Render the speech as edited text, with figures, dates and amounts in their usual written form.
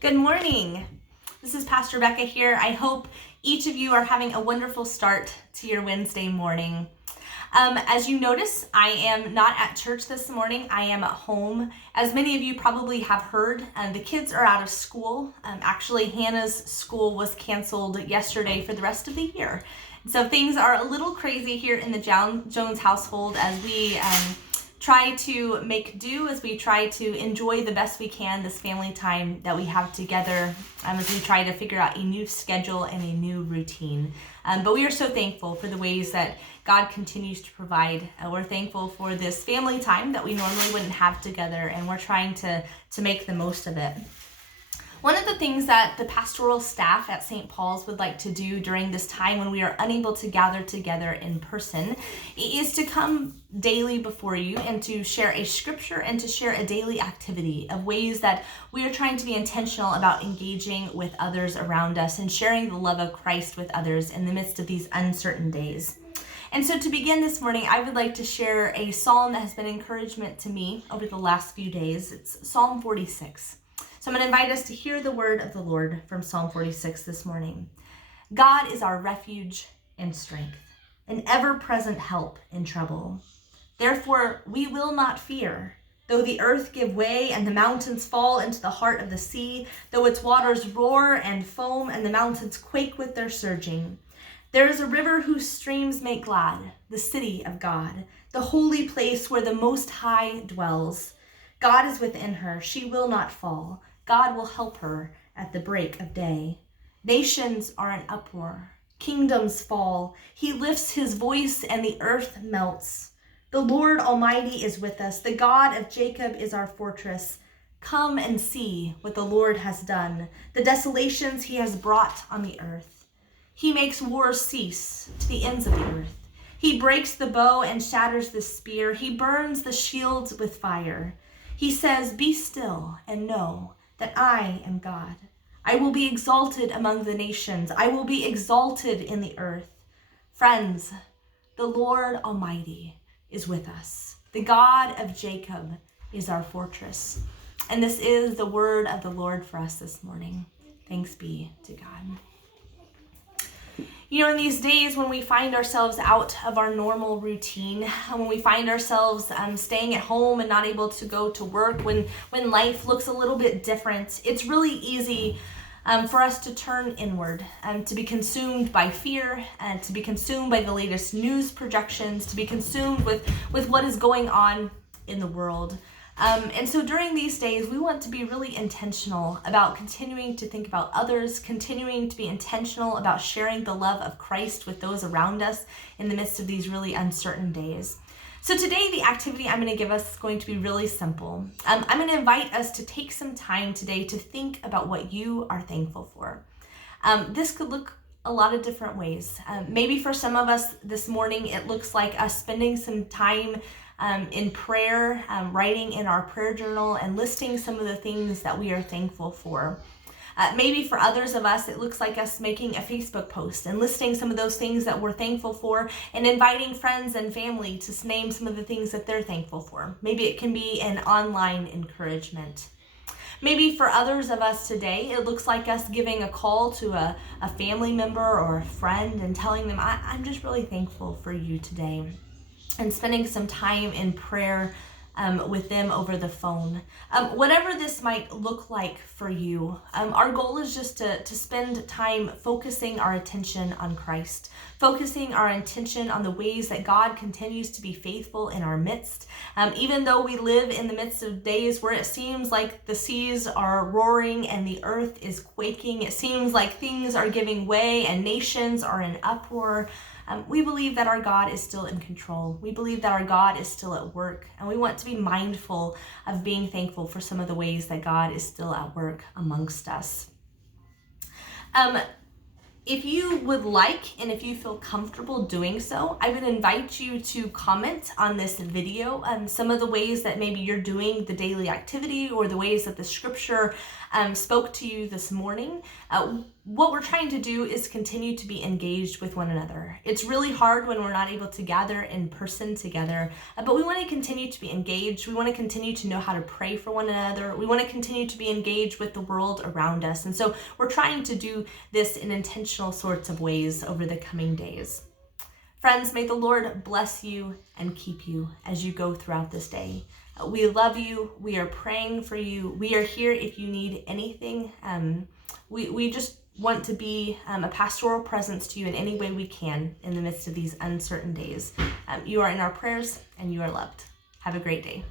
Good morning. This is Pastor Becca here. I hope each of you are having a wonderful start to your Wednesday morning. As you notice, I am not at church this morning. I am at home. As many of you probably have heard, the kids are out of school. Actually, Hannah's school was canceled yesterday for the rest of the year. So things are a little crazy here in the Jones household as we try to make do, as we try to enjoy the best we can this family time that we have together, as we try to figure out a new schedule and a new routine. But we are so thankful for the ways that God continues to provide. We're thankful for this family time that we normally wouldn't have together, and we're trying to make the most of it. One of the things that the pastoral staff at St. Paul's would like to do during this time when we are unable to gather together in person is to come daily before you and to share a scripture and to share a daily activity of ways that we are trying to be intentional about engaging with others around us and sharing the love of Christ with others in the midst of these uncertain days. And so to begin this morning, I would like to share a psalm that has been encouragement to me over the last few days. It's Psalm 46. So I'm going to invite us to hear the word of the Lord from Psalm 46 this morning. God is our refuge and strength, an ever-present help in trouble. Therefore, we will not fear, though the earth give way and the mountains fall into the heart of the sea, though its waters roar and foam and the mountains quake with their surging. There is a river whose streams make glad, the city of God, the holy place where the Most High dwells. God is within her, she will not fall. God will help her at the break of day. Nations are in uproar, kingdoms fall. He lifts his voice and the earth melts. The Lord Almighty is with us. The God of Jacob is our fortress. Come and see what the Lord has done, the desolations he has brought on the earth. He makes wars cease to the ends of the earth. He breaks the bow and shatters the spear. He burns the shields with fire. He says, "Be still and know that I am God. I will be exalted among the nations. I will be exalted in the earth." Friends, the Lord Almighty is with us. The God of Jacob is our fortress. And this is the word of the Lord for us this morning. Thanks be to God. You know, in these days when we find ourselves out of our normal routine, when we find ourselves staying at home and not able to go to work, when life looks a little bit different, it's really easy for us to turn inward, to be consumed by fear, and to be consumed by the latest news projections, to be consumed with what is going on in the world. And so during these days, we want to be really intentional about continuing to think about others, continuing to be intentional about sharing the love of Christ with those around us in the midst of these really uncertain days. So today, the activity I'm going to give us is going to be really simple. I'm going to invite us to take some time today to think about what you are thankful for. This could look a lot of different ways. Maybe for some of us this morning, it looks like us spending some time in prayer, writing in our prayer journal and listing some of the things that we are thankful for. Maybe for others of us, it looks like us making a Facebook post and listing some of those things that we're thankful for and inviting friends and family to name some of the things that they're thankful for. Maybe it can be an online encouragement. Maybe for others of us today, it looks like us giving a call to a family member or a friend and telling them, I'm just really thankful for you today, and spending some time in prayer with them over the phone. Whatever this might look like for you, our goal is just to spend time focusing our attention on Christ, focusing our attention on the ways that God continues to be faithful in our midst. Even though we live in the midst of days where it seems like the seas are roaring and the earth is quaking, it seems like things are giving way and nations are in uproar, we believe that our God is still in control. We believe that our God is still at work, and we want to be mindful of being thankful for some of the ways that God is still at work amongst us. If you would like, and if you feel comfortable doing so, I would invite you to comment on this video some of the ways that maybe you're doing the daily activity or the ways that the scripture spoke to you this morning. What we're trying to do is continue to be engaged with one another. It's really hard when we're not able to gather in person together, but we want to continue to be engaged. We want to continue to know how to pray for one another. We want to continue to be engaged with the world around us. And so we're trying to do this in intentional sorts of ways over the coming days. Friends, may the Lord bless you and keep you as you go throughout this day. We love you. We are praying for you. We are here if you need anything. We just want to be a pastoral presence to you in any way we can in the midst of these uncertain days. You are in our prayers and you are loved. Have a great day.